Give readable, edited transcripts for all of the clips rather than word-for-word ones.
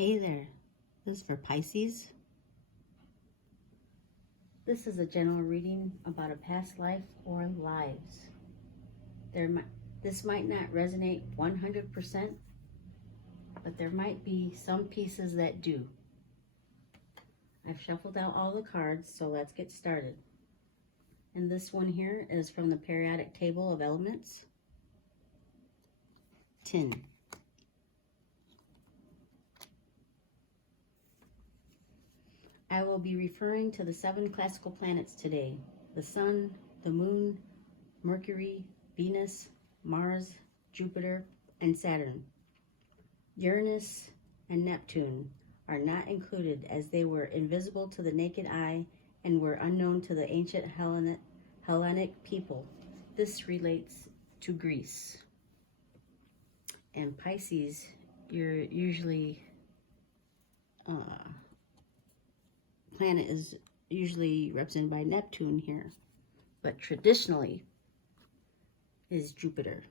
Hey there, this is for Pisces. This is a general reading about a past life or lives. This might not resonate 100%, but there might be some pieces that do. I've shuffled out all the cards, so let's get started. And this one here is from the periodic table of elements. Tin. I will be referring to the 7 classical planets today: the Sun, the Moon, Mercury, Venus, Mars, Jupiter, and Saturn. Uranus and Neptune are not included as they were invisible to the naked eye and were unknown to the ancient Hellenic people. This relates to Greece. And Pisces, you're usually planet is usually represented by Neptune here, but traditionally is Jupiter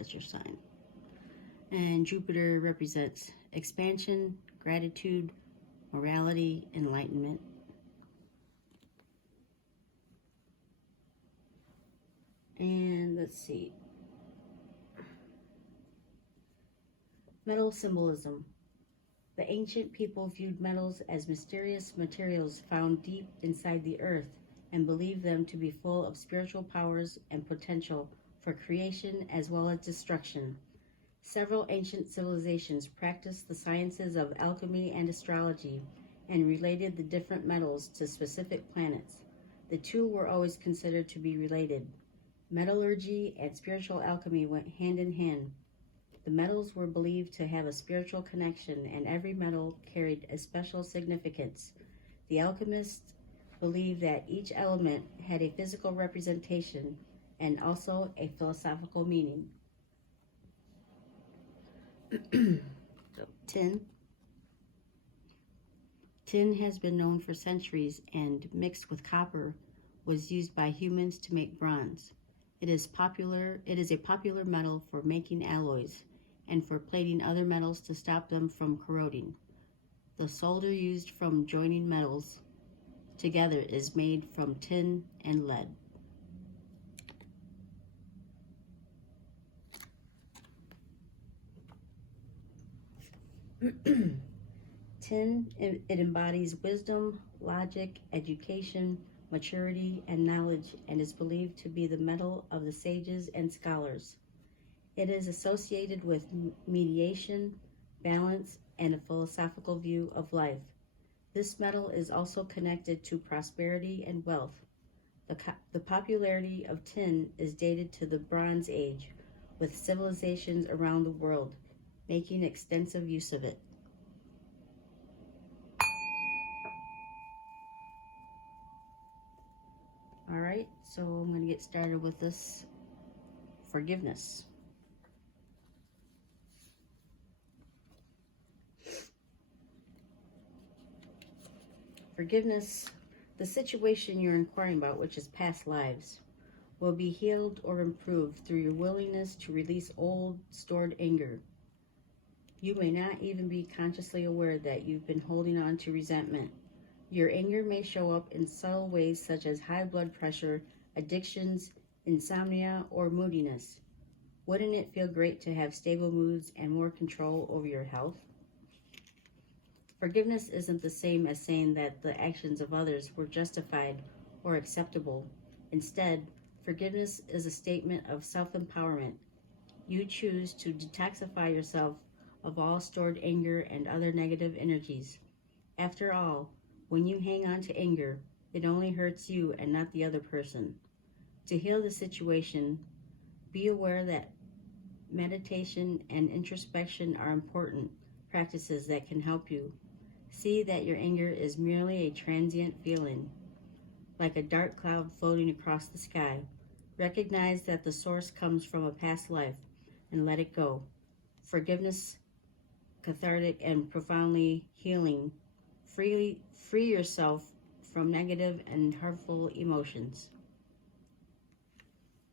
as your sign. And Jupiter represents expansion, gratitude, morality, enlightenment. And let's see. Metal symbolism. The ancient people viewed metals as mysterious materials found deep inside the earth and believed them to be full of spiritual powers and potential for creation as well as destruction. Several ancient civilizations practiced the sciences of alchemy and astrology and related the different metals to specific planets. The two were always considered to be related. Metallurgy and spiritual alchemy went hand in hand. The metals were believed to have a spiritual connection, and every metal carried a special significance. The alchemists believed that each element had a physical representation and also a philosophical meaning. Tin. Tin has been known for centuries and, mixed with copper, was used by humans to make bronze. It is a popular metal for making alloys and for plating other metals to stop them from corroding. The solder used from joining metals together is made from tin and lead. Tin, it embodies wisdom, logic, education, maturity, and knowledge, and is believed to be the metal of the sages and scholars. It is associated with mediation, balance, and a philosophical view of life. This metal is also connected to prosperity and wealth. The popularity of tin is dated to the Bronze Age, with civilizations around the world making extensive use of it. All right, so I'm going to get started with this forgiveness. Forgiveness, the situation you're inquiring about, which is past lives, will be healed or improved through your willingness to release old, stored anger. You may not even be consciously aware that you've been holding on to resentment. Your anger may show up in subtle ways such as high blood pressure, addictions, insomnia, or moodiness. Wouldn't it feel great to have stable moods and more control over your health? Forgiveness isn't the same as saying that the actions of others were justified or acceptable. Instead, forgiveness is a statement of self-empowerment. You choose to detoxify yourself of all stored anger and other negative energies. After all, when you hang on to anger, it only hurts you and not the other person. To heal the situation, be aware that meditation and introspection are important practices that can help you. See that your anger is merely a transient feeling, like a dark cloud floating across the sky. Recognize that the source comes from a past life and let it go. Forgiveness, cathartic and profoundly healing. Free yourself from negative and hurtful emotions.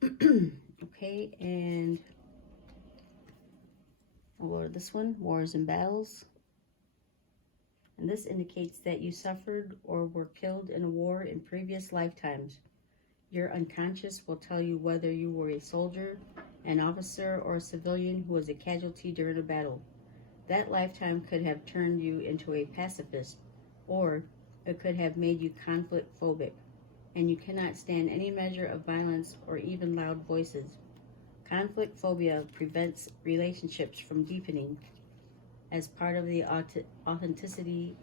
Okay, and I'll go to this one, Wars and Battles. and this indicates that you suffered or were killed in a war in previous lifetimes. Your unconscious will tell you whether you were a soldier, an officer, or a civilian who was a casualty during a battle. That lifetime could have turned you into a pacifist, or it could have made you conflict phobic, and you cannot stand any measure of violence or even loud voices. Conflict phobia prevents relationships from deepening, as part of the authenticity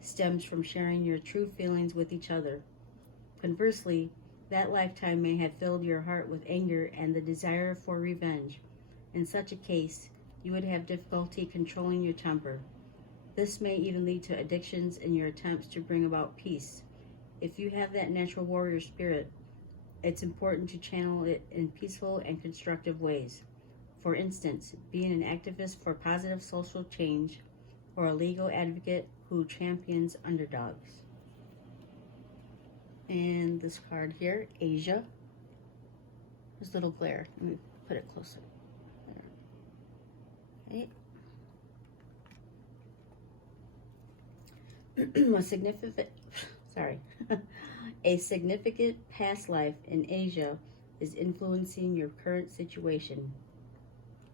stems from sharing your true feelings with each other. Conversely, that lifetime may have filled your heart with anger and the desire for revenge. In such a case, you would have difficulty controlling your temper. This may even lead to addictions in your attempts to bring about peace. If you have that natural warrior spirit, it's important to channel it in peaceful and constructive ways. For instance, being an activist for positive social change or a legal advocate who champions underdogs. And this card here, Asia. There's a little glare. Let me put it closer. There. Okay. A significant past life in Asia is influencing your current situation,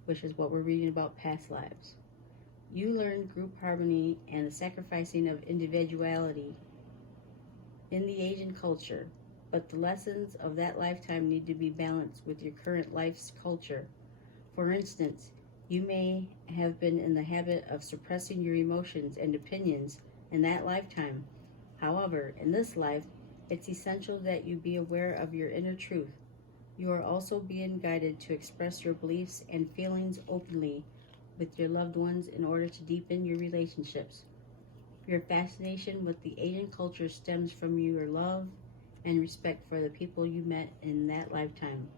which is what we're reading about, past lives. You learned group harmony and the sacrificing of individuality in the Asian culture, but the lessons of that lifetime need to be balanced with your current life's culture. For instance, you may have been in the habit of suppressing your emotions and opinions in that lifetime. However, in this life, it's essential that you be aware of your inner truth. You are also being guided to express your beliefs and feelings openly with your loved ones in order to deepen your relationships. Your fascination with the Asian culture stems from your love and respect for the people you met in that lifetime.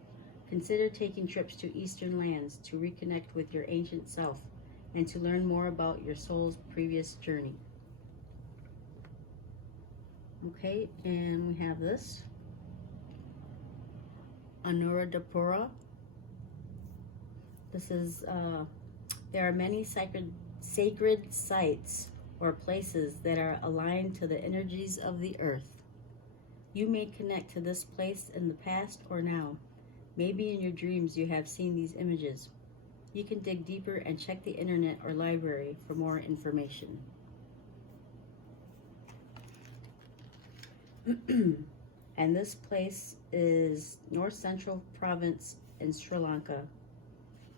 Consider taking trips to Eastern lands to reconnect with your ancient self and to learn more about your soul's previous journey. Okay, and we have this. Anuradhapura. This is, there are many sacred sites or places that are aligned to the energies of the earth. You may connect to this place in the past or now. Maybe in your dreams you have seen these images. You can dig deeper and check the internet or library for more information. And this place is North Central Province in Sri Lanka,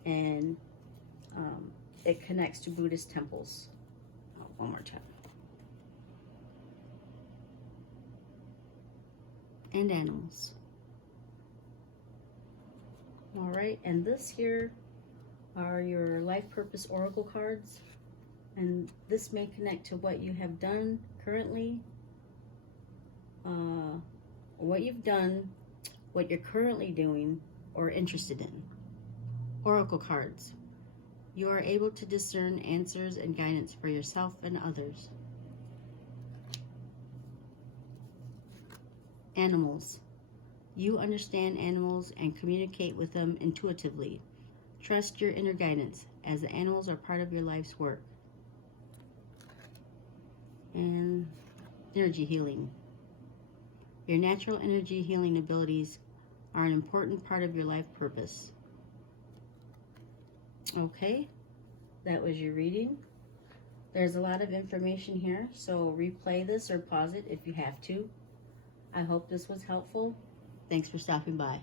and it connects to Buddhist temples. Oh, one more time. And animals. All right, and this here are your life purpose oracle cards, and this may connect to what you have done currently, what you've done, what you're currently doing, or interested in. Oracle cards. You are able to discern answers and guidance for yourself and others. Animals. You understand animals and communicate with them intuitively. Trust your inner guidance, as the animals are part of your life's work. And energy healing. Your natural energy healing abilities are an important part of your life purpose. Okay, that was your reading. There's a lot of information here, so replay this or pause it if you have to. I hope this was helpful. Thanks for stopping by.